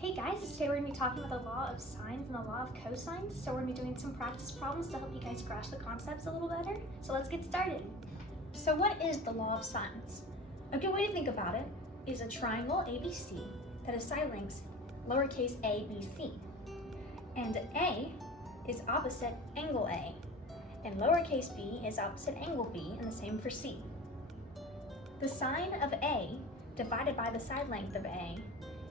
Hey guys, today we're going to be talking about the law of sines and the law of cosines. So we're going to be doing some practice problems to help you guys grasp the concepts a little better. So let's get started. So what is the law of sines? A good way to think about it is a triangle ABC that has side lengths lowercase a, b, c. And A is opposite angle A, and lowercase b is opposite angle B, and the same for C. The sine of A divided by the side length of A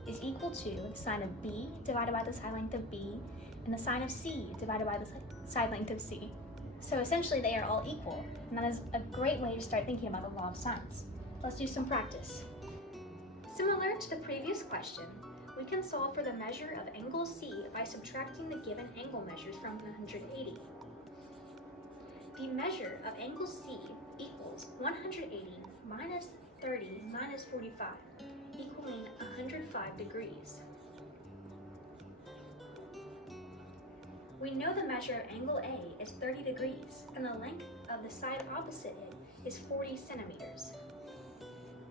is equal to the sine of B divided by the side length of B, and the sine of C divided by the side length of C. So essentially they are all equal, and that is a great way to start thinking about the law of sines. Let's do some practice. Similar to the previous question, we can solve for the measure of angle C by subtracting the given angle measures from 180. The measure of angle C equals 180 minus 30 minus 45, equaling 105 degrees. We know the measure of angle A is 30 degrees, and the length of the side opposite it is 40 centimeters.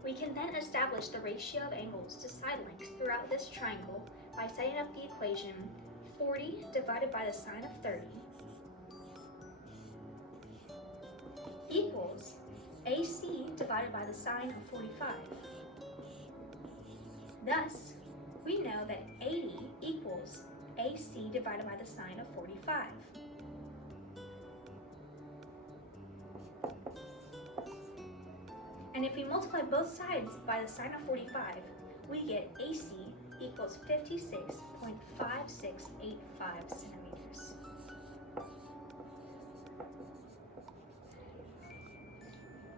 We can then establish the ratio of angles to side lengths throughout this triangle by setting up the equation 40 divided by the sine of 30 equals AC divided by the sine of 45. Thus, we know that 80 equals AC divided by the sine of 45. And if we multiply both sides by the sine of 45, we get AC equals 56.5685 centimeters.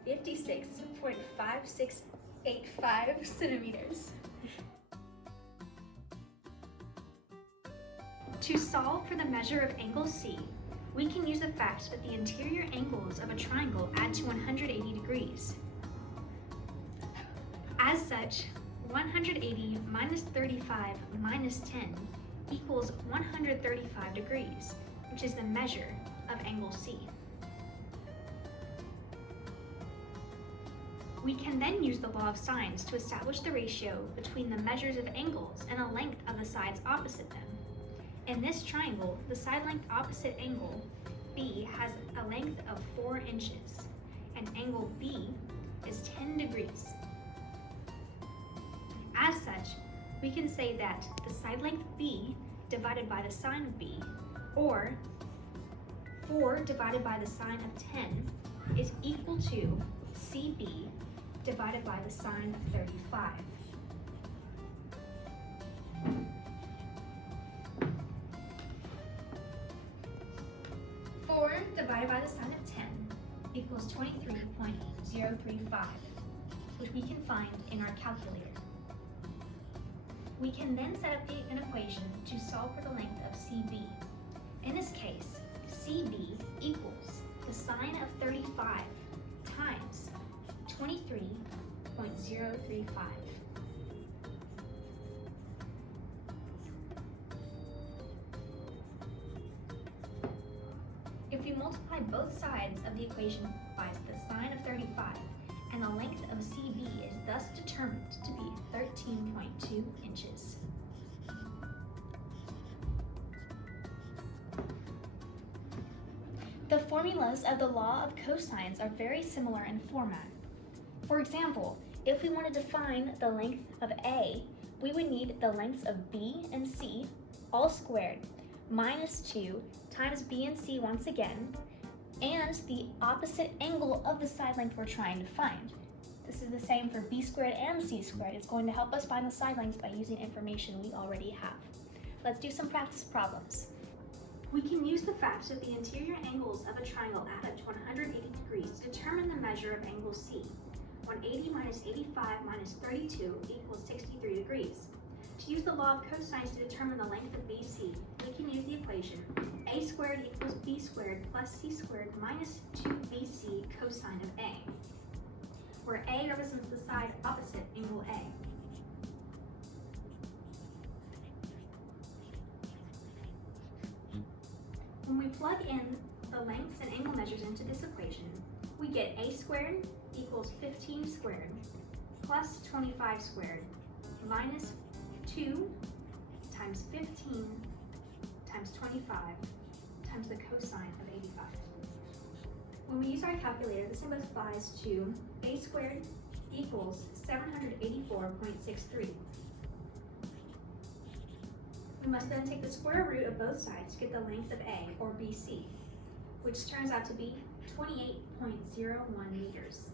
.5685 centimeters. To solve for the measure of angle C, we can use the fact that the interior angles of a triangle add to 180 degrees. As such, 180 minus 35 minus 10 equals 135 degrees, which is the measure of angle C. We can then use the law of sines to establish the ratio between the measures of angles and the length of the sides opposite them. In this triangle, the side length opposite angle B has a length of 4 inches, and angle B is 10 degrees. As such, we can say that the side length B divided by the sine of B, or 4 divided by the sine of 10, is equal to CB divided by the sine of 35. Divided by the sine of 10 equals 23.035, which we can find in our calculator. We can then set up an equation to solve for the length of CB. In this case, CB equals the sine of 35 times 23.035. If we multiply both sides of the equation by the sine of 35, and the length of CB is thus determined to be 13.2 inches. The formulas of the law of cosines are very similar in format. For example, if we wanted to find the length of A, we would need the lengths of B and C, all squared, minus 2 times B and C once again, and the opposite angle of the side length we're trying to find. This is the same for B squared and C squared. It's going to help us find the side lengths by using information we already have. Let's do some practice problems. We can use the fact that the interior angles of a triangle add up to 180 degrees to determine the measure of angle C. 180 minus 85 minus 32 equals 63 degrees. To use the law of cosines to determine the length of BC, we can use the equation a squared equals b squared plus c squared minus 2bc cosine of A, where A represents the side opposite angle A. When we plug in the lengths and angle measures into this equation, we get a squared equals 15 squared plus 25 squared minus 2 times 15 times 25 times the cosine of 85. When we use our calculator, this simplifies to a squared equals 784.63. We must then take the square root of both sides to get the length of A, or BC, which turns out to be 28.01 meters.